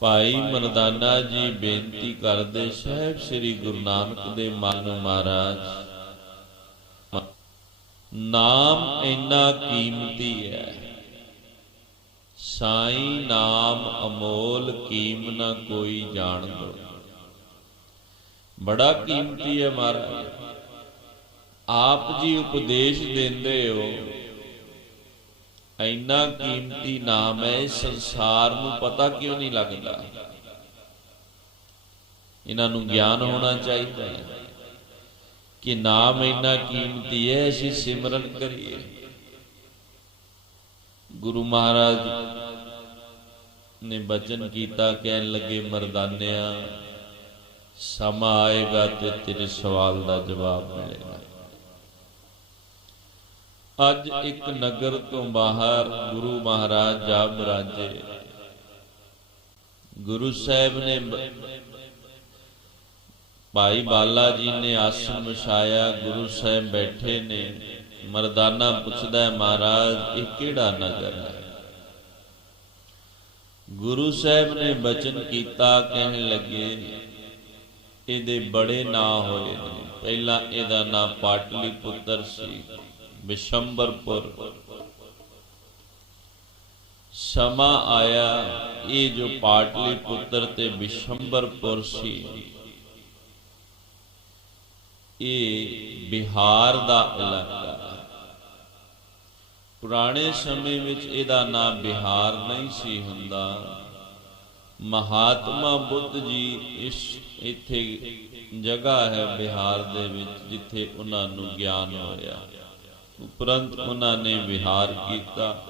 ਭਾਈ ਮਰਦਾਨਾ ਜੀ ਬੇਨਤੀ ਕਰਦੇ ਸਾਹਿਬ ਸ੍ਰੀ ਗੁਰੂ ਨਾਨਕ ਦੇ ਮਨ ਮਹਾਰਾਜ। ਨਾਮ ਇੰਨਾ ਕੀਮਤੀ ਹੈ। ਸਾਈ ਨਾਮ ਅਮੋਲ ਕੀਮ ਨਾ ਕੋਈ ਜਾਣਦਾ ਬੜਾ ਕੀਮਤੀ ਹੈ ਮਹਾਰਾਜ। ਆਪ ਜੀ ਉਪਦੇਸ਼ ਦਿੰਦੇ ਹੋ। ਇੰਨਾ ਕੀਮਤੀ ਨਾਮ ਹੈ ਸੰਸਾਰ ਨੂੰ ਪਤਾ ਕਿਉਂ ਨਹੀਂ ਲੱਗਦਾ? ਇਹਨਾਂ ਨੂੰ ਗਿਆਨ ਹੋਣਾ ਚਾਹੀਦਾ ਹੈ ਕਿ ਨਾਮ ਇੰਨਾ ਕੀਮਤੀ ਹੈ, ਅਸੀਂ ਸਿਮਰਨ ਕਰੀਏ। ਗੁਰੂ ਮਹਾਰਾਜ ਨੇ ਬਚਨ ਕੀਤਾ, ਕਹਿਣ ਲੱਗੇ, ਮਰਦਾਨਿਆਂ, ਸਮਾਂ ਆਏਗਾ ਤੇ ਤੇਰੇ ਸਵਾਲ ਦਾ ਜਵਾਬ ਮਿਲੇਗਾ। ਅੱਜ ਇੱਕ ਨਗਰ ਤੋਂ ਬਾਹਰ ਗੁਰੂ ਮਹਾਰਾਜ ਜਾ ਬਰਾਜੇ ਗੁਰੂ ਸਾਹਿਬ ਨੇ ਭਾਈ ਬਾਲਾ ਜੀ ਨੇ ਆਸਣ ਵਿਛਾਇਆ, ਗੁਰੂ ਸਾਹਿਬ ਬੈਠੇ ਨੇ। ਮਰਦਾਨਾ ਪੁੱਛਦਾ ਹੈ, ਮਹਾਰਾਜ, ਇਹ ਕਿਹੜਾ ਨਗਰ ਹੈ? ਗੁਰੂ ਸਾਹਿਬ ਨੇ ਬਚਨ ਕੀਤਾ, ਕਹਿਣ ਲੱਗੇ, ਇਹਦੇ ਬੜੇ ਨਾਂ ਹੋਏ ਨੇ। ਪਹਿਲਾਂ ਇਹਦਾ ਨਾਂ ਪਾਟਲੀ ਪੁੱਤਰ ਸੀ। ਬਿਸ਼ੰਬਰਪੁਰ। ਸਮਾਂ ਆਇਆ, ਇਹ ਜੋ ਪਾਟਲੀ ਪੁੱਤਰ ਤੇ ਬਿਸ਼ੰਬਰਪੁਰ ਸੀ, ਇਹ ਬਿਹਾਰ ਦਾ ਇਲਾਕਾ। ਪੁਰਾਣੇ ਸਮੇਂ ਵਿੱਚ ਇਹਦਾ ਨਾਮ ਬਿਹਾਰ ਨਹੀਂ ਸੀ ਹੁੰਦਾ। ਮਹਾਤਮਾ ਬੁੱਧ ਜੀ ਇਸ ਇੱਥੇ ਜਗ੍ਹਾ ਹੈ ਬਿਹਾਰ ਦੇ ਵਿੱਚ, ਜਿੱਥੇ ਉਹਨਾਂ ਨੂੰ ਗਿਆਨ ਹੋਇਆ। ਉਪਰੰਤ ਉਹਨਾਂ ਨੇ ਵਿਹਾਰ ਕੀਤਾ।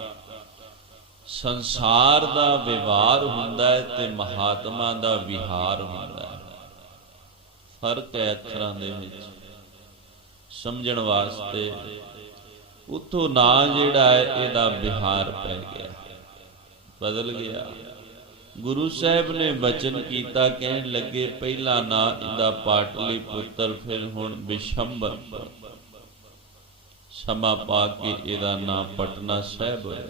ਸੰਸਾਰ ਦਾ ਵਿਵਹਾਰ ਹੁੰਦਾ ਹੈ ਤੇ ਮਹਾਤਮਾ ਦਾ ਵਿਹਾਰ ਹੁੰਦਾ ਹੈ। ਫ਼ਰਕ ਹੈ ਅੱਖਰਾਂ ਦੇ ਵਿੱਚ। ਸਮਝਣ ਵਾਸਤੇ ਉਥੋਂ ਨਾਂ ਜਿਹੜਾ ਹੈ ਇਹਦਾ ਵਿਹਾਰ ਪੈ ਗਿਆ। ਬਦਲ ਗਿਆ। ਗੁਰੂ ਸਾਹਿਬ ਨੇ ਬਚਨ ਕੀਤਾ, ਕਹਿਣ ਲੱਗੇ, ਪਹਿਲਾ ਨਾਂ ਇਹਦਾ ਪਾਟਲੀ ਪੁੱਤਰ, ਫਿਰ ਹੁਣ ਬਿਸ਼ੰਬਰ। ਸਮਾਂ ਪਾ ਕੇ ਇਹਦਾ ਨਾਮ ਪਟਨਾ ਸਾਹਿਬ ਹੋਇਆ।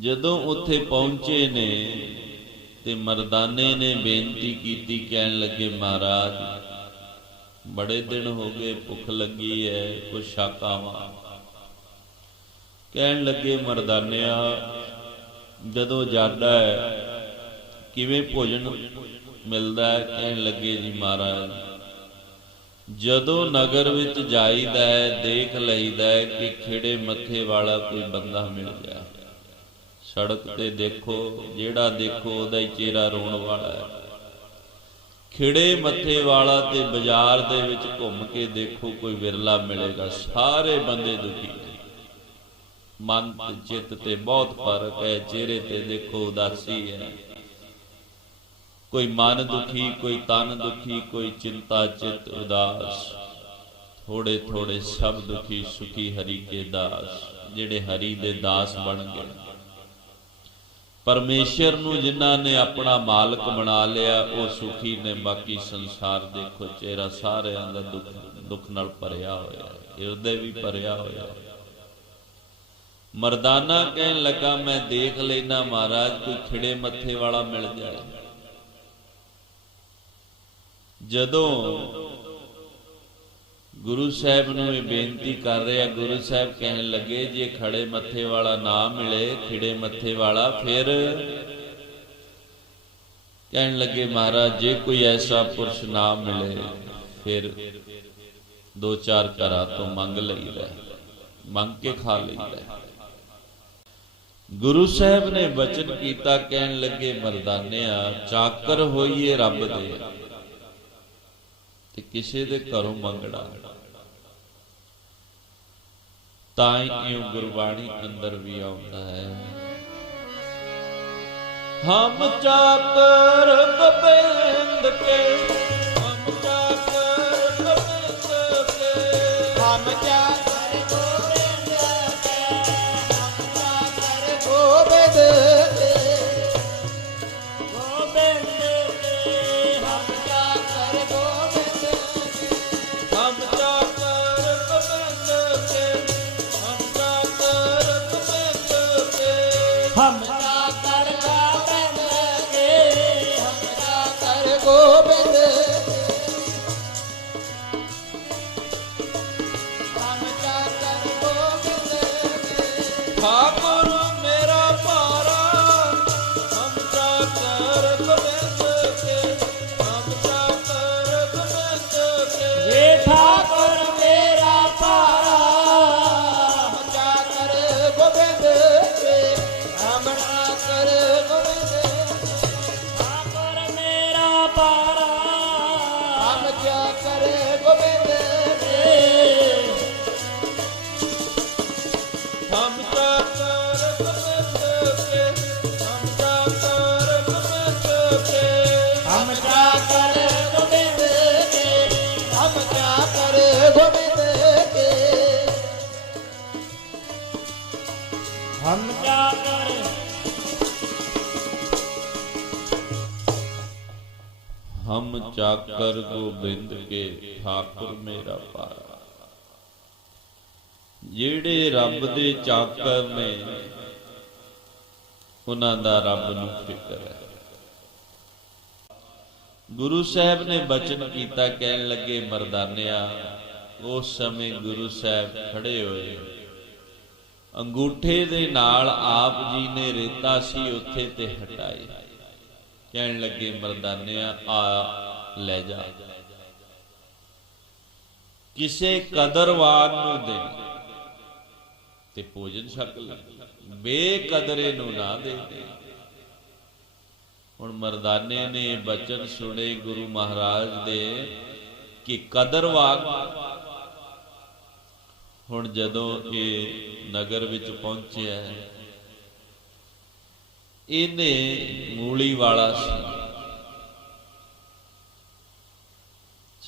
ਜਦੋਂ ਉੱਥੇ ਪਹੁੰਚੇ ਨੇ ਤੇ ਮਰਦਾਨੇ ਨੇ ਬੇਨਤੀ ਕੀਤੀ, ਕਹਿਣ ਲੱਗੇ, ਮਹਾਰਾਜ, ਬੜੇ ਦਿਨ ਹੋ ਗਏ, ਭੁੱਖ ਲੱਗੀ ਹੈ ਕੁਛ ਸ਼ਾਕਾਵਾਂ ਕਹਿਣ ਲੱਗੇ, ਮਰਦਾਨਿਆ, ਜਦੋਂ ਜਾਂਦਾ ਹੈ, ਕਿਵੇਂ ਭੋਜਨ ਮਿਲਦਾ ਹੈ? ਕਹਿਣ ਲੱਗੇ, ਜੀ ਮਹਾਰਾਜ ਜਦੋਂ ਨਗਰ ਵਿੱਚ ਜਾਈਦਾ ਹੈ, ਦੇਖ ਲਈਦਾ ਹੈ ਕਿ ਖਿੜੇ ਮੱਥੇ ਵਾਲਾ ਕੋਈ ਬੰਦਾ ਮਿਲ ਗਿਆ। ਸੜਕ ਤੇ ਦੇਖੋ, ਜਿਹੜਾ ਦੇਖੋ ਉਹਦਾ ਹੀ ਚਿਹਰਾ ਰੋਣ ਵਾਲਾ ਹੈ। ਖਿੜੇ ਮੱਥੇ ਵਾਲਾ ਤੇ ਬਾਜ਼ਾਰ ਦੇ ਵਿੱਚ ਘੁੰਮ ਕੇ ਦੇਖੋ ਕੋਈ ਵਿਰਲਾ ਮਿਲੇਗਾ, ਸਾਰੇ ਬੰਦੇ ਦੁਖੀ ਮਨ ਤੇ ਚਿੱਤ ਤੇ ਬਹੁਤ ਫ਼ਰਕ ਹੈ, ਚਿਹਰੇ ਤੇ ਦੇਖੋ ਉਦਾਸੀ ਹੈ। ਕੋਈ ਮਨ ਦੁਖੀ, ਕੋਈ ਤਨ ਦੁਖੀ, ਕੋਈ ਚਿੰਤਾ, ਚਿਤ ਉਦਾਸ। ਥੋੜੇ ਥੋੜੇ ਸਭ ਦੁਖੀ, ਸੁਖੀ ਹਰੀ ਕੇ ਦਾਸ, ਜਿਹੜੇ ਹਰੀ ਦੇ ਦਾਸ ਬਣ ਗਏ। ਪਰਮੇਸ਼ਰ ਨੂੰ ਜਿਨ੍ਹਾਂ ਨੇ ਆਪਣਾ ਮਾਲਕ ਬਣਾ ਲਿਆ, ਉਹ ਸੁਖੀ ਨੇ ਬਾਕੀ ਸੰਸਾਰ ਦੇਖੋ ਚਿਹਰਾ ਸਾਰਿਆਂ ਦਾ ਦੁੱਖ ਦੁੱਖ ਨਾਲ ਭਰਿਆ ਹੋਇਆ ਹਿਰਦੇ ਵੀ ਭਰਿਆ ਹੋਇਆ ਮਰਦਾਨਾ ਕਹਿਣ ਲੱਗਾ, ਮੈਂ ਦੇਖ ਲੈਣਾ ਮਹਾਰਾਜ, ਕੋਈ ਖਿੜੇ ਮੱਥੇ ਵਾਲਾ ਮਿਲ ਜਾਏ। ਜਦੋਂ ਗੁਰੂ ਸਾਹਿਬ ਨੂੰ ਇਹ ਬੇਨਤੀ ਕਰ ਰਿਹਾ ਗੁਰੂ ਸਾਹਿਬ ਕਹਿਣ ਲੱਗੇ, ਜੇ ਖੜੇ ਮੱਥੇ ਵਾਲਾ ਨਾ ਮਿਲੇ, ਖਿੜੇ ਮੱਥੇ ਵਾਲਾ, ਫਿਰ ਕਹਿਣ ਲੱਗੇ, ਮਹਾਰਾਜ, ਜੇ ਕੋਈ ਐਸਾ ਪੁਰਸ਼ ਨਾ ਮਿਲੇ, ਫਿਰ ਦੋ ਚਾਰ ਘਰਾਂ ਤੋਂ ਮੰਗ ਲਈਦਾ ਮੰਗ ਕੇ ਖਾ ਲਈਦਾ ਗੁਰੂ ਸਾਹਿਬ ਨੇ ਬਚਨ ਕੀਤਾ, ਕਹਿਣ ਲੱਗੇ, ਮਰਦਾਨਿਆ, ਚਾਕਰ ਹੋਈਏ ਰੱਬ ਦੇ। ਤੇ ਕਿਸੇ ਦੇ ਘਰੋਂ ਮੰਗਣਾ। ਤਾਂ ਹੀ ਇਹ ਗੁਰਬਾਣੀ ਅੰਦਰ ਵੀ ਆਉਂਦਾ ਹੈ। ਹਮ ਚਾਕਰ ਗੋਬਿੰਦ ਕੇ, ਹਮ ਚਾਕਰ ਚਾਕਰ ਗੋਬਿੰਦ ਕੇ ਠਾਕੁਰ ਮੇਰਾ ਪਾਰਾ। ਜਿਹੜੇ ਰੱਬ ਦੇ ਚਾਕਰ ਨੇ, ਉਹਨਾਂ ਦਾ ਰੱਬ ਨੂੰ ਫਿਕਰ ਹੈ। ਗੁਰੂ ਸਾਹਿਬ ਨੇ ਬਚਨ ਕੀਤਾ, ਕਹਿਣ ਲੱਗੇ, ਮਰਦਾਨਿਆ, ਉਸ ਸਮੇਂ ਗੁਰੂ ਸਾਹਿਬ ਖੜੇ ਹੋਏ। ਅੰਗੂਠੇ ਦੇ ਨਾਲ ਆਪ ਜੀ ਨੇ ਰੇਤਾ ਸੀ, ਉੱਥੇ ਤੇ ਹਟਾਈ ਕਹਿਣ ਲੱਗੇ, ਮਰਦਾਨਿਆ, ਆ ਲੈ ਜਾ। ਕਿਸੇ ਕਦਰਵਾਨ ਨੂੰ ਦੇ ਤੇ ਭੋਜਨ ਛਕ ਲੈ। ਬੇਕਦਰੇ ਨੂੰ ਨਾ ਦੇ। ਹੁਣ ਮਰਦਾਨੇ ਨੇ ਬਚਨ ਸੁਣੇ ਗੁਰੂ ਮਹਾਰਾਜ ਦੇ ਕਿ ਕਦਰਵਾਨ। ਹੁਣ ਜਦੋਂ ਇਹ ਨਗਰ ਵਿੱਚ ਪਹੁੰਚਿਆ, ਇਹਨੇ ਮੂਲੀ ਵਾਲਾ ਸੀ।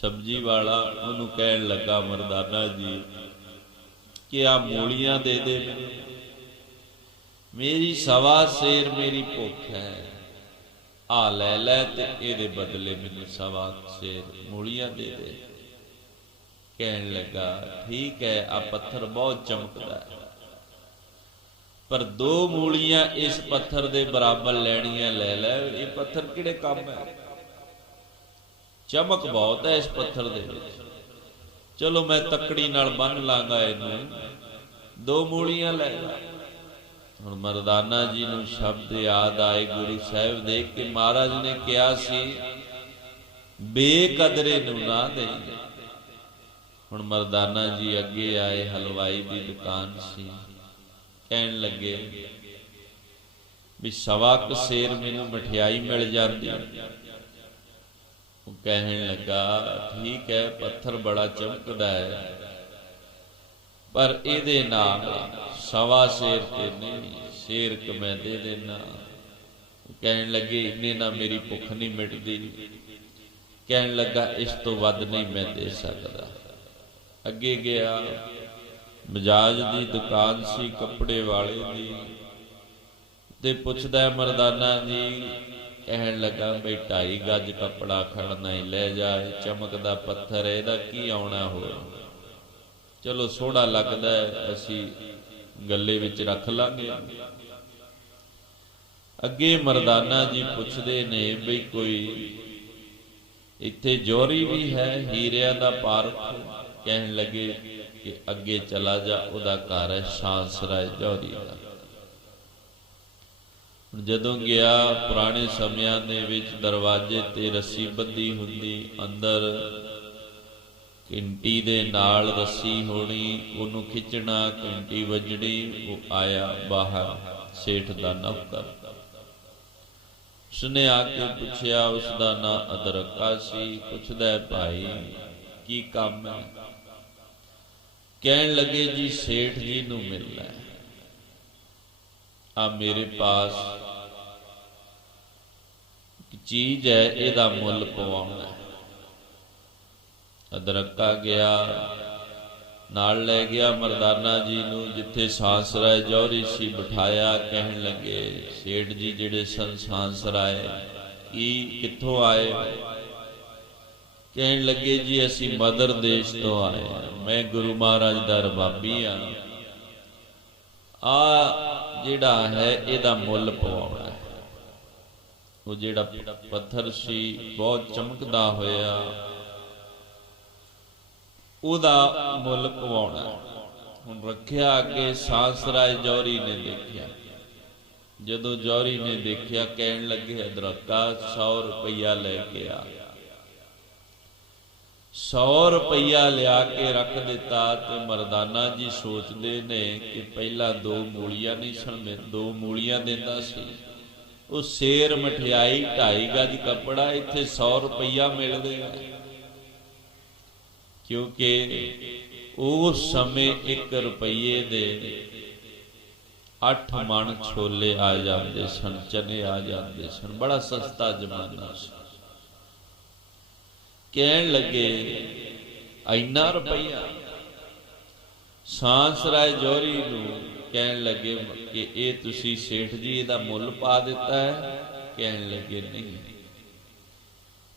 ਸਬਜੀ ਵਾਲਾ ਉਹਨੂੰ ਕਹਿਣ ਲੱਗਾ, ਮਰਦਾਨਾ ਜੀ, ਕਿ ਆ ਮੂਲੀਆਂ ਦੇ ਦੇ ਮੈਨੂੰ। ਮੇਰੀ ਸਵਾ ਸੇਰ ਮੇਰੀ ਭੁੱਖ ਹੈ। ਆ ਲੈ ਲੈ ਤੇ ਇਹਦੇ ਬਦਲੇ ਮੈਨੂੰ ਸਵਾ ਸੇਰ ਮੂਲੀਆਂ ਦੇ ਦੇ। ਕਹਿਣ ਲੱਗਾ, ਠੀਕ ਹੈ ਆ ਪੱਥਰ ਬਹੁਤ ਚਮਕਦਾ ਹੈ। ਪਰ ਦੋ ਮੂਲੀਆਂ ਇਸ ਪੱਥਰ ਦੇ ਬਰਾਬਰ ਲੈਣੀਆਂ ਲੈ ਲੈ, ਇਹ ਪੱਥਰ ਕਿਹੜੇ ਕੰਮ ਹੈ? ਚਮਕ ਬਹੁਤ ਹੈ ਇਸ ਪੱਥਰ ਦੇ ਵਿੱਚ। ਚਲੋ ਮੈਂ ਤੱਕੜੀ ਨਾਲ ਬੰਨ ਲਾਂਗਾ ਇਹਨੂੰ। ਦੋ ਮੂਲੀਆਂ ਲੈ ਜਾ ਹੁਣ ਮਰਦਾਨਾ ਜੀ ਨੂੰ ਸ਼ਬਦ ਯਾਦ ਆਏ, ਗੁਰੂ ਸਾਹਿਬ ਦੇ ਕਿ ਮਹਾਰਾਜ ਨੇ ਕਿਹਾ ਸੀ, ਬੇਕਦਰੇ ਨੂੰ ਨਾ ਦੇ। ਹੁਣ ਮਰਦਾਨਾ ਜੀ ਅੱਗੇ ਆਏ, ਹਲਵਾਈ ਦੀ ਦੁਕਾਨ ਸੀ। ਕਹਿਣ ਲੱਗੇ ਵੀ ਸਵਾ ਕੁ ਸੇਰ ਮੈਨੂੰ ਮਠਿਆਈ ਮਿਲ ਜਾਂਦੀ। ਉਹ ਕਹਿਣ ਲੱਗਾ, ਠੀਕ ਹੈ, ਪੱਥਰ ਬੜਾ ਚਮਕਦਾ ਹੈ। ਪਰ ਇਹਦੇ ਨਾਲ ਸਵਾ ਸੇਰ ਤੇ ਨਹੀਂ, ਸ਼ੇਰ ਕ ਦੇ ਦੇਣਾ ਕਹਿਣ ਲੱਗੇ, ਇੰਨੇ ਨਾਲ ਮੇਰੀ ਭੁੱਖ ਨਹੀਂ ਮਿਟਦੀ। ਕਹਿਣ ਲੱਗਾ, ਇਸ ਤੋਂ ਵੱਧ ਨਹੀਂ ਮੈਂ ਦੇ ਸਕਦਾ। ਅੱਗੇ ਗਿਆ, ਮਜਾਜ ਦੀ ਦੁਕਾਨ ਸੀ ਕੱਪੜੇ ਵਾਲੇ ਦੀ, ਤੇ ਪੁੱਛਦਾ ਮਰਦਾਨਾ ਜੀ ਕਹਿਣ ਲੱਗਾ ਬਈ ਢਾਈ ਗੱਜ ਕੱਪੜਾ ਖੜਨਾ ਹੀ ਲੈ ਜਾ ਚਮਕਦਾ ਪੱਥਰ ਇਹਦਾ ਕੀ ਆਉਣਾ ਹੋਰ ਚਲੋ ਸੋਹਣਾ ਲੱਗਦਾ ਅਸੀਂ ਗੱਲੇ ਵਿੱਚ ਰੱਖ ਲਾਂਗੇ। ਅੱਗੇ ਮਰਦਾਨਾ ਜੀ ਪੁੱਛਦੇ ਨੇ ਬਈ ਕੋਈ ਇੱਥੇ ਜੋਰੀ ਵੀ ਹੈ, ਹੀਰਿਆਂ ਦਾ ਪਾਰਕ? ਕਹਿਣ ਲੱਗੇ ਕਿ ਅੱਗੇ ਚਲਾ ਜਾ, ਉਹਦਾ ਘਰ ਹੈ ਸ਼ਾਂਸਰਾ ਜੋਰੀ ਦਾ। ਜਦੋਂ ਗਿਆ, ਪੁਰਾਣੇ ਸਮਿਆਂ ਦੇ ਵਿੱਚ ਦਰਵਾਜ਼ੇ ਤੇ ਰੱਸੀ ਬੱਧੀ ਹੁੰਦੀ, ਅੰਦਰ ਘੰਟੀ ਦੇ ਨਾਲ ਰੱਸੀ ਹੋਣੀ, ਉਹਨੂੰ ਖਿੱਚਣਾ, ਘੰਟੀ ਵੱਜਣੀ, ਉਹ ਆਇਆ ਬਾਹਰ, ਸੇਠ ਦਾ ਨੌਕਰ ਉਸਨੇ ਆ ਕੇ ਪੁੱਛਿਆ ਉਸ ਦਾ ਨਾਂ ਅਦਰਕਾ ਸੀ? ਪੁੱਛਦਾ ਭਾਈ, ਕੀ ਕੰਮ ਹੈ? ਕਹਿਣ ਲੱਗੇ, ਜੀ, ਸੇਠ ਜੀ ਨੂੰ ਮਿਲਣਾ ਹੈ। ਆ ਮੇਰੇ ਪਾਸ ਚੀਜ਼ ਹੈ, ਇਹਦਾ ਮੁੱਲ ਪਵਾਉਣਾ ਹੈ। ਅਦਰਕਾ ਗਿਆ, ਨਾਲ ਲੈ ਗਿਆ ਮਰਦਾਨਾ ਜੀ ਨੂੰ, ਜਿੱਥੇ ਸਾਂਸਰਾਏ ਜੌਹਰੀ ਸੀ ਬਿਠਾਇਆ, ਕਹਿਣ ਲੱਗੇ, ਸੇਠ ਜੀ, ਜਿਹੜੇ ਸਨ ਸਾਂਸਰਾਏ ਕੀ ਕਿੱਥੋਂ ਆਏ? ਕਹਿਣ ਲੱਗੇ, ਜੀ, ਅਸੀਂ ਮਦਰ ਦੇਸ਼ ਤੋਂ ਆਏ ਮੈਂ ਗੁਰੂ ਮਹਾਰਾਜ ਦਾ ਰਬਾਬੀ ਆ ਆ ਜਿਹੜਾ ਹੈ ਇਹਦਾ ਮੁੱਲ ਪਵਾਉਣਾ ਹੈ। ਉਹ ਜਿਹੜਾ ਪੱਥਰ ਸੀ, ਬਹੁਤ ਚਮਕਦਾ ਹੋਇਆ, ਉਹਦਾ ਮੁੱਲ ਪਵਾਉਣਾ ਹੁਣ ਰੱਖਿਆ ਅੱਗੇ ਸਾਸਰਾਏ ਜੌਰੀ ਨੇ ਦੇਖਿਆ। ਜਦੋਂ ਜੌਰੀ ਨੇ ਦੇਖਿਆ, ਕਹਿਣ ਲੱਗੇ ਅਦਰਕਾ 100 ਰੁਪਈਆ ਲੈ ਕੇ ਆ। 100 ਰੁਪਈਆ ਲਿਆ ਕੇ ਰੱਖ ਦਿੱਤਾ ਤੇ ਮਰਦਾਨਾ ਜੀ ਸੋਚਦੇ ਨੇ ਕਿ ਪਹਿਲਾਂ ਦੋ ਮੂਲੀਆਂ ਨਹੀਂ ਸਨ ਦੋ ਮੂਲੀਆਂ ਦਿੰਦਾ ਸੀ। ਉਹ ਸੇਰ ਮਠਿਆਈ, ਢਾਈ ਗੱਜ ਕੱਪੜਾ, ਇੱਥੇ 100 ਰੁਪਈਆ ਮਿਲ ਗਿਆ ਕਿਉਂਕਿ ਉਸ ਸਮੇਂ 1 ਰੁਪਈਏ ਦੇ 8 ਮਣ ਛੋਲੇ ਆ ਜਾਂਦੇ ਸਨ, ਚਨੇ ਆ ਜਾਂਦੇ ਸਨ। ਬੜਾ ਸਸਤਾ ਜ਼ਮਾਨਾ ਸੀ। ਕਹਿਣ ਲੱਗੇ, ਇੰਨਾ ਰੁਪਈਆ? ਸਾਂਸ ਰਾਏ ਜੋਰੀ ਨੂੰ ਕਹਿਣ ਲੱਗੇ, ਕਿ ਇਹ ਤੁਸੀਂ ਸੇਠ ਜੀ ਇਹਦਾ ਮੁੱਲ ਪਾ ਦਿੱਤਾ ਹੈ? ਕਹਿਣ ਲੱਗੇ, ਨਹੀਂ।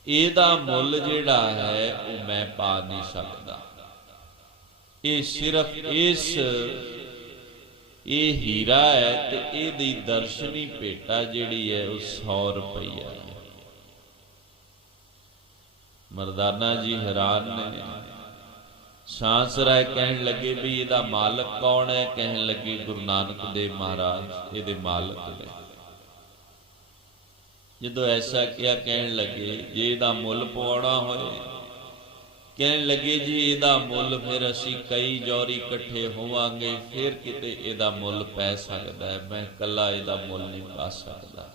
ਇਹਦਾ ਮੁੱਲ ਜਿਹੜਾ ਹੈ, ਉਹ ਮੈਂ ਪਾ ਨਹੀਂ ਸਕਦਾ। ਇਹ ਸਿਰਫ ਇਸ, ਇਹ ਹੀਰਾ ਹੈ ਤੇ ਇਹਦੀ ਦਰਸ਼ਨੀ ਭੇਟਾ ਜਿਹੜੀ ਹੈ, ਉਹ 100 ਰੁਪਈਆ ਹੈ। ਮਰਦਾਨਾ ਜੀ ਹੈਰਾਨ ਨੇ। ਸਾਂਸ ਰਾਏ ਕਹਿਣ ਲੱਗੇ ਵੀ ਇਹਦਾ ਮਾਲਕ ਕੌਣ ਹੈ? ਕਹਿਣ ਲੱਗੇ ਗੁਰੂ ਨਾਨਕ ਦੇਵ ਮਹਾਰਾਜ, ਇਹਦੇ ਮਾਲਕ ਨੇ। ਜਦੋਂ ਐਸਾ ਕਿਹਾ, ਕਹਿਣ ਲੱਗੇ, ਜੇ ਇਹਦਾ ਮੁੱਲ ਪਵਾਉਣਾ ਹੋਏ, ਕਹਿਣ ਲੱਗੇ ਜੀ ਇਹਦਾ ਮੁੱਲ ਫਿਰ ਅਸੀਂ ਕਈ ਜੋਰੀ ਇਕੱਠੇ ਹੋਵਾਂਗੇ, ਫਿਰ ਕਿਤੇ ਇਹਦਾ ਮੁੱਲ ਪੈ ਸਕਦਾ ਹੈ। ਮੈਂ ਇਕੱਲਾ ਇਹਦਾ ਮੁੱਲ ਨਹੀਂ ਪਾ ਸਕਦਾ।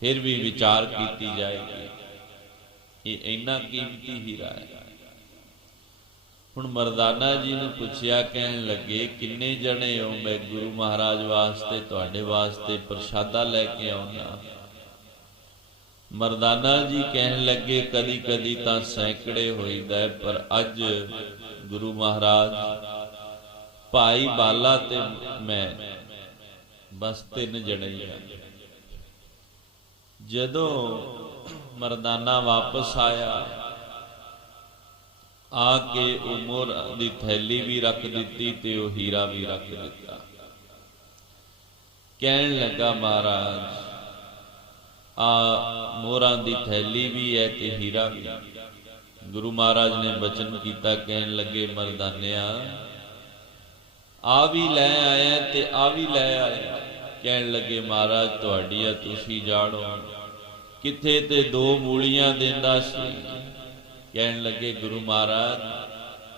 ਫਿਰ ਵੀ ਵਿਚਾਰ ਕੀਤੀ ਜਾਏਗੀ। ਇਹ ਇੰਨਾ ਕੀਮਤੀ ਹੀਰਾ ਹੈ। ਹੁਣ ਮਰਦਾਨਾ ਜੀ ਨੂੰ ਪੁੱਛਿਆ ਕਹਿਣ ਲੱਗੇ ਕਿੰਨੇ ਜਣੇ ਹੋ? ਮੈਂ ਗੁਰੂ ਮਹਾਰਾਜ ਵਾਸਤੇ ਤੁਹਾਡੇ ਵਾਸਤੇ ਪ੍ਰਸ਼ਾਦਾ ਲੈ ਕੇ ਆਉਣਾ ਮਰਦਾਨਾ ਜੀ ਕਹਿਣ ਲੱਗੇ ਕਦੀ ਕਦੀ ਤਾਂ ਸੈਂਕੜੇ ਹੋਈਦਾ ਹੈ, ਪਰ ਅੱਜ ਗੁਰੂ ਮਹਾਰਾਜ ਭਾਈ ਬਾਲਾ ਤੇ ਮੈਂ ਬਸ ਤਿੰਨ ਜਣੇ ਹੀ ਹਾਂ ਜਦੋਂ ਮਰਦਾਨਾ ਵਾਪਸ ਆਇਆ ਆ ਕੇ ਉਹ ਮੋਹਰ ਦੀ ਥੈਲੀ ਵੀ ਰੱਖ ਦਿੱਤੀ ਤੇ ਉਹ ਹੀਰਾ ਵੀ ਰੱਖ ਦਿੱਤਾ ਕਹਿਣ ਲੱਗਾ ਮਹਾਰਾਜ ਆ ਮੋਹਰਾਂ ਦੀ ਥੈਲੀ ਵੀ ਹੈ ਤੇ ਹੀਰਾ ਵੀ ਗੁਰੂ ਮਹਾਰਾਜ ਨੇ ਬਚਨ ਕੀਤਾ ਕਹਿਣ ਲੱਗੇ ਮਰਦਾਨਿਆ ਆ ਵੀ ਲੈ ਆਇਆ ਤੇ ਆ ਵੀ ਲੈ ਆਇਆ ਕਹਿਣ ਲੱਗੇ ਮਹਾਰਾਜ ਤੁਹਾਡੀ ਆ ਤੁਸੀਂ ਜਾਣੋ ਕਿੱਥੇ ਤੇ ਦੋ ਮੂਲੀਆਂ ਦਿੰਦਾ ਸੀ? ਕਹਿਣ ਲੱਗੇ, ਗੁਰੂ ਮਹਾਰਾਜ,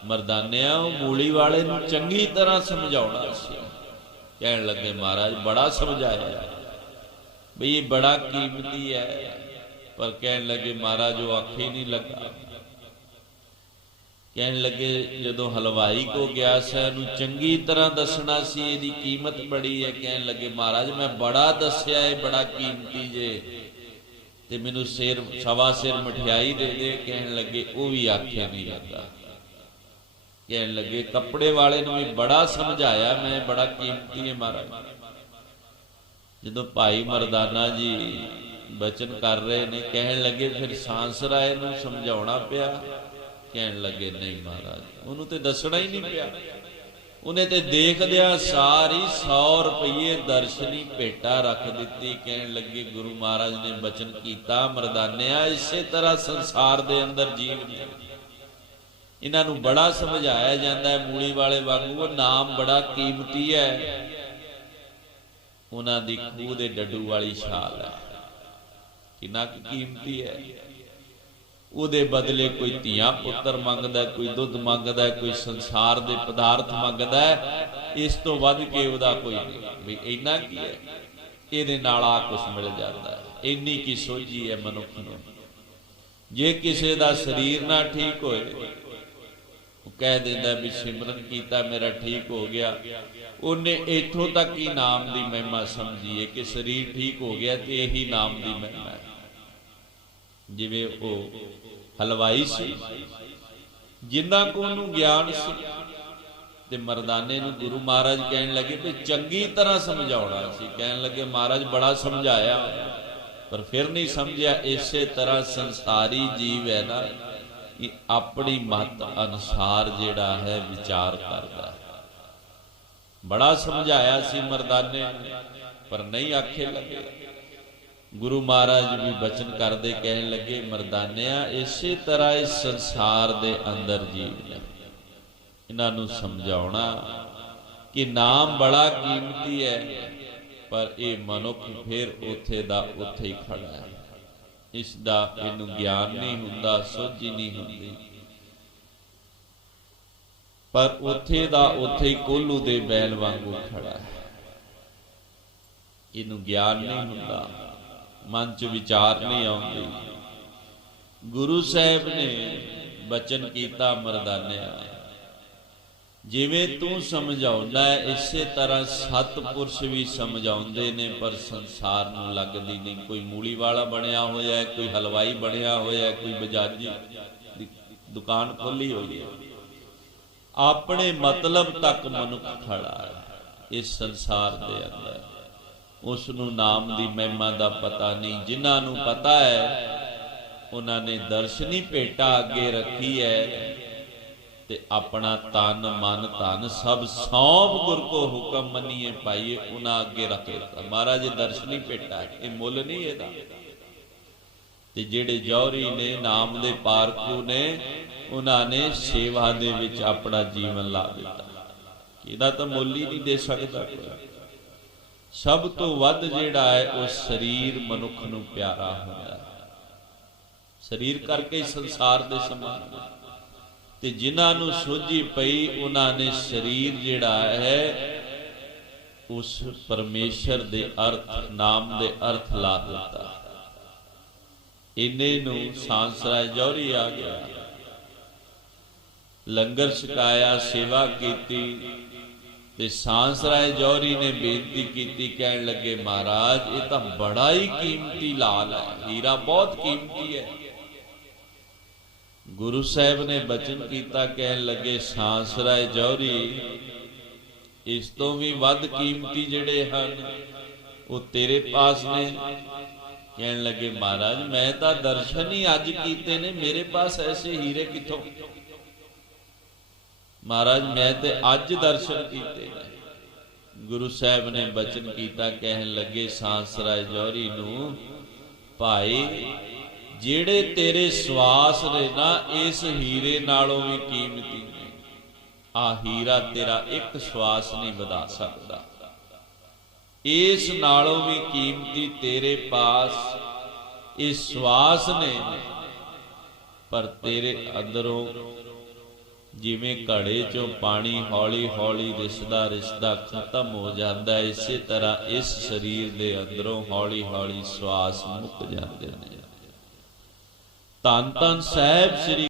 ਮਰਦਾਨਿਆ, ਉਹ ਮੂਲੀ ਵਾਲੇ ਨੂੰ ਚੰਗੀ ਤਰ੍ਹਾਂ ਸਮਝਾਉਣਾ ਸੀ। ਕਹਿਣ ਲੱਗੇ, ਮਹਾਰਾਜ, ਬੜਾ ਸਮਝਾਇਆ ਬਈ, ਇਹ ਬੜਾ ਕੀਮਤੀ ਹੈ। ਪਰ ਕਹਿਣ ਲੱਗੇ, ਮਹਾਰਾਜ, ਉਹ ਆਖੇ ਨਹੀਂ ਲੱਗਾ। ਕਹਿਣ ਲੱਗੇ, ਜਦੋਂ ਹਲਵਾਈ ਕੋ ਗਿਆ ਸੈ ਨੂੰ ਚੰਗੀ ਤਰ੍ਹਾਂ ਦੱਸਣਾ ਸੀ, ਇਹਦੀ ਕੀਮਤ ਬੜੀ ਹੈ। ਕਹਿਣ ਲੱਗੇ, ਮਹਾਰਾਜ, ਮੈਂ ਬੜਾ ਦੱਸਿਆ, ਇਹ ਬੜਾ ਕੀਮਤੀ ਜੇ। ਤੇ ਮੈਨੂੰ ਸਿਰ, ਸਵਾ ਸਿਰ ਮਠਿਆਈ ਦੇ ਦੇ, ਕਹਿਣ ਲੱਗੇ, ਉਹ ਵੀ ਆਖਿਆ ਨਹੀਂ ਜਾਂਦਾ। ਕਹਿਣ ਲੱਗੇ, ਕੱਪੜੇ ਵਾਲੇ ਨੂੰ ਵੀ ਬੜਾ ਸਮਝਾਇਆ ਮੈਂ, ਬੜਾ ਕੀਮਤੀ ਹੈ ਮਹਾਰਾਜ। ਜਦੋਂ ਭਾਈ ਮਰਦਾਨਾ ਜੀ ਬਚਨ ਕਰ ਰਹੇ ਨੇ, ਕਹਿਣ ਲੱਗੇ, ਫਿਰ ਸਾਂਸ ਰਾਏ ਨੂੰ ਸਮਝਾਉਣਾ ਪਿਆ। ਕਹਿਣ ਲੱਗੇ, ਨਹੀਂ ਮਹਾਰਾਜ, ਉਹਨੂੰ ਤੇ ਦੱਸਣਾ ਹੀ ਨਹੀਂ ਪਿਆ। ਉਹਨੇ ਤੇ ਦੇਖਦਿਆਂ ਸਾਰੀ 100 ਰੁਪਏ ਦਰਸ਼ਨੀ ਭੇਟਾ ਰੱਖ ਦਿੱਤੀ, ਕਹਿਣ ਲੱਗੇ, ਗੁਰੂ ਮਹਾਰਾਜ ਨੇ ਬਚਨ ਕੀਤਾ ਮਰਦਾਨਿਆ ਇਸੇ ਤਰ੍ਹਾਂ ਸੰਸਾਰ ਦੇ ਅੰਦਰ ਜੀਵ ਨੇ। ਇਹਨਾਂ ਨੂੰ ਬੜਾ ਸਮਝਾਇਆ ਜਾਂਦਾ ਹੈ, ਮੂਲੀ ਵਾਲੇ ਵਾਂਗੂ, ਉਹ ਨਾਮ ਬੜਾ ਕੀਮਤੀ ਹੈ। ਉਹਨਾਂ ਦੀ ਖੂਹ ਦੇ ਡੱਡੂ ਵਾਲੀ ਛਾਲ ਹੈ। ਕਿੰਨਾ ਕੁ ਕੀਮਤੀ ਹੈ। ਉਹਦੇ ਬਦਲੇ ਕੋਈ ਧੀਆ ਪੁੱਤਰ ਮੰਗਦਾ, ਕੋਈ ਦੁੱਧ ਮੰਗਦਾ, ਕੋਈ ਸੰਸਾਰ ਦੇ ਪਦਾਰਥ ਮੰਗਦਾ, ਇਸ ਤੋਂ ਵੱਧ ਕੇ ਉਹਦਾ ਕੋਈ ਵੀ ਇੰਨਾ ਕੀ ਹੈ? ਇਹਦੇ ਨਾਲ ਆ ਕੁਝ ਮਿਲ ਜਾਂਦਾ ਹੈ। ਇੰਨੀ ਕੀ ਸੋਝੀ ਹੈ ਮਨੁੱਖ ਨੂੰ। ਜੇ ਕਿਸੇ ਦਾ ਸਰੀਰ ਨਾ ਠੀਕ ਹੋਏ, ਉਹ ਕਹਿ ਦਿੰਦਾ ਵੀ ਸਿਮਰਨ ਕੀਤਾ, ਮੇਰਾ ਠੀਕ ਹੋ ਗਿਆ। ਉਹਨੇ ਇੱਥੋਂ ਤੱਕ ਹੀ ਨਾਮ ਦੀ ਮਹਿਮਾ ਸਮਝੀ ਹੈ ਕਿ ਸਰੀਰ ਠੀਕ ਹੋ ਗਿਆ ਤੇ ਇਹੀ ਨਾਮ ਦੀ ਮਹਿਮਾ ਜਿਵੇਂ ਉਹ ਹਲਵਾਈ ਸੀ, ਜਿੰਨਾ ਕੋ ਉਹਨੂੰ ਗਿਆਨ ਸੀ, ਤੇ ਮਰਦਾਨੇ ਨੂੰ ਗੁਰੂ ਮਹਾਰਾਜ ਕਹਿਣ ਲੱਗੇ ਵੀ ਚੰਗੀ ਤਰ੍ਹਾਂ ਸਮਝਾਉਣਾ ਸੀ। ਕਹਿਣ ਲੱਗੇ, ਮਹਾਰਾਜ ਬੜਾ ਸਮਝਾਇਆ, ਪਰ ਫਿਰ ਨਹੀਂ ਸਮਝਿਆ। ਇਸੇ ਤਰ੍ਹਾਂ ਸੰਸਾਰੀ ਜੀਵ ਹੈ ਨਾ ਕਿ ਆਪਣੀ ਮਤ ਅਨੁਸਾਰ ਜਿਹੜਾ ਹੈ ਵਿਚਾਰ ਕਰਦਾ ਹੈ। ਬੜਾ ਸਮਝਾਇਆ ਸੀ ਮਰਦਾਨੇ ਪਰ ਨਹੀਂ ਆਖੇ ਲੱਗੇ। ਗੁਰੂ ਮਹਾਰਾਜ ਵੀ ਬਚਨ ਕਰਦੇ ਕਹਿਣ ਲੱਗੇ, ਮਰਦਾਨਿਆ, ਇਸੇ ਤਰ੍ਹਾਂ ਇਸ ਸੰਸਾਰ ਦੇ ਅੰਦਰ ਜੀਵ ਨੇ। ਇਹਨਾਂ ਨੂੰ ਸਮਝਾਉਣਾ ਕਿ ਨਾਮ ਬੜਾ ਕੀਮਤੀ ਹੈ, ਪਰ ਇਹ ਮਨੁੱਖ ਫਿਰ ਉੱਥੇ ਦਾ ਉੱਥੇ ਹੀ ਖੜਾ ਹੈ। ਇਸ ਦਾ ਇਹਨੂੰ ਗਿਆਨ ਨਹੀਂ ਹੁੰਦਾ, ਸੋਝ ਹੀ ਨਹੀਂ ਹੁੰਦੀ। ਪਰ ਉੱਥੇ ਦਾ ਉੱਥੇ ਹੀ ਕੋਲੂ ਦੇ ਬੈਲ ਵਾਂਗੂ ਖੜਾ ਹੈ। ਇਹਨੂੰ ਗਿਆਨ ਨਹੀਂ ਹੁੰਦਾ। ਮਨ 'ਚ ਵਿਚਾਰ ਨਹੀਂ ਆਉਂਦੇ। ਗੁਰੂ ਸਾਹਿਬ ਨੇ ਬਚਨ ਕੀਤਾ, ਮਰਦਾਨਿਆ। ਜਿਵੇਂ ਤੂੰ ਸਮਝਾਉਂਦਾ ਇਸੇ ਤਰ੍ਹਾਂ ਸਤਪੁਰਸ਼ ਵੀ ਸਮਝਾਉਂਦੇ ਨੇ, ਪਰ ਸੰਸਾਰ ਨੂੰ ਲੱਗਦੀ ਨਹੀਂ। ਕੋਈ ਮੂਲੀ ਵਾਲਾ ਬਣਿਆ ਹੋਇਆ ਹੈ, ਕੋਈ ਹਲਵਾਈ ਬਣਿਆ ਹੋਇਆ ਹੈ, ਕੋਈ ਬਜਾਜੀ ਦੀ ਦੁਕਾਨ ਖੋਲੀ ਹੋਈ ਹੈ। ਆਪਣੇ ਮਤਲਬ ਤੱਕ ਮਨੁੱਖ ਖੜਾ ਹੈ, ਇਸ ਸੰਸਾਰ ਦੇ ਅੰਦਰ। ਉਸ ਨੂੰ ਨਾਮ ਦੀ ਮਹਿਮਾ ਦਾ ਪਤਾ ਨਹੀਂ। ਜਿਨ੍ਹਾਂ ਨੂੰ ਪਤਾ ਹੈ, ਉਹਨਾਂ ਨੇ ਦਰਸ਼ਨੀ ਭੇਟਾ ਅੱਗੇ ਰੱਖੀ ਹੈ ਤੇ ਆਪਣਾ ਤਨ, ਮਨ, ਧਨ ਸਭ ਸੌਂਪ ਗੁਰ ਕੋ ਹੁਕਮ ਮੰਨੀਏ ਪਾਈਏ ਉਹਨਾਂ ਅੱਗੇ ਰੱਖ ਦਿੱਤਾ। ਮਹਾਰਾਜ ਦਰਸ਼ਨੀ ਭੇਟਾ ਹੈ। ਇਹ ਮੁੱਲ ਨਹੀਂ ਇਹਦਾ। ਤੇ ਜਿਹੜੇ ਜੌਹਰੀ ਨੇ, ਨਾਮ ਦੇ ਪਾਰਕੂ ਨੇ, ਉਹਨਾਂ ਨੇ ਸੇਵਾ ਦੇ ਵਿੱਚ ਆਪਣਾ ਜੀਵਨ ਲਾ ਦਿੱਤਾ। ਇਹਦਾ ਤਾਂ ਮੁੱਲ ਹੀ ਨਹੀਂ ਦੇ ਸਕਦਾ ਕੋਈ। ਸਭ ਤੋਂ ਵੱਧ ਜਿਹੜਾ ਹੈ ਉਹ ਸਰੀਰ ਮਨੁੱਖ ਨੂੰ ਪਿਆਰਾ ਹੁੰਦਾ ਹੈ। ਸਰੀਰ ਕਰਕੇ ਹੀ ਸੰਸਾਰ ਦੇ ਸਮਾਨ ਤੇ ਜਿਨ੍ਹਾਂ ਨੂੰ ਸੋਝੀ ਪਈ, ਉਹਨਾਂ ਨੇ ਸਰੀਰ ਜਿਹੜਾ ਹੈ, ਉਸ ਪਰਮੇਸ਼ਰ ਦੇ ਅਰਥ, ਨਾਮ ਦੇ ਅਰਥ ਲਾ ਦਿੱਤਾ। ਇੰਨੇ ਨੂੰ ਸਾਂਸਰਾ ਜੌਰੀ ਆ ਗਿਆ। ਲੰਗਰ ਛਕਾਇਆ, ਸੇਵਾ ਕੀਤੀ ਤੇ ਸਾਂਸਰਾਏ ਜੌਰੀ ਨੇ ਬੇਨਤੀ ਕੀਤੀ, ਕਹਿਣ ਲੱਗੇ, ਮਹਾਰਾਜ, ਇਹ ਤਾਂ ਬੜਾ ਹੀ ਕੀਮਤੀ ਲਾਲ ਹੈ, ਹੀਰਾ ਬਹੁਤ ਕੀਮਤੀ ਹੈ। ਗੁਰੂ ਸਾਹਿਬ ਨੇ ਬਚਨ ਕੀਤਾ, ਕਹਿਣ ਲੱਗੇ, ਸਾਂਸ ਰਾਏ ਜੌਰੀ ਇਸ ਤੋਂ ਵੀ ਵੱਧ ਕੀਮਤੀ ਜਿਹੜੇ ਹਨ, ਉਹ ਤੇਰੇ ਪਾਸ ਨੇ। ਕਹਿਣ ਲੱਗੇ, ਮਹਾਰਾਜ, ਮੈਂ ਤਾਂ ਦਰਸ਼ਨ ਹੀ ਅੱਜ ਕੀਤੇ ਨੇ, ਮੇਰੇ ਪਾਸ ਐਸੇ ਹੀਰੇ ਕਿੱਥੋਂ? ਮਹਾਰਾਜ, ਮੈਂ ਤੇ ਅੱਜ ਦਰਸ਼ਨ ਕੀਤੇ ਗੁਰੂ ਸਾਹਿਬ ਨੇ ਬਚਨ ਕੀਤਾ, ਕਹਿਣ ਲੱਗੇ ਸਾਂਸਰਾਏ ਜੌਹਰੀ ਨੂੰ, ਭਾਈ, ਜਿਹੜੇ ਤੇਰੇ ਸਵਾਸ ਨੇ ਨਾ, ਇਸ ਹੀਰੇ ਨਾਲੋਂ ਵੀ ਕੀਮਤੀ ਨੇ। ਆ ਹੀਰਾ ਤੇਰਾ ਇੱਕ ਸਵਾਸ ਨਹੀਂ ਵਧਾ ਸਕਦਾ। ਇਸ ਨਾਲੋਂ ਵੀ ਕੀਮਤੀ ਤੇਰੇ ਪਾਸ, ਇਹ ਸਵਾਸ ਨੇ। ਪਰ ਤੇਰੇ ਅੰਦਰੋਂ ਜਿਵੇਂ ਘੜੇ ਚੋਂ ਪਾਣੀ ਹੌਲੀ ਹੌਲੀ ਰਿਸਦਾ ਰਿਸਦਾ ਖਤਮ ਹੋ ਜਾਂਦਾ ਹੈ, ਇਸੇ ਤਰ੍ਹਾਂ ਇਸ ਸਰੀਰ ਦੇ ਅੰਦਰੋਂ ਹੌਲੀ ਹੌਲੀ ਸਵਾਸ ਮੁੱਕ ਜਾਂਦੇ ਨੇ। ਧੰਨ ਧੰਨ ਸਾਹਿਬ ਸ੍ਰੀ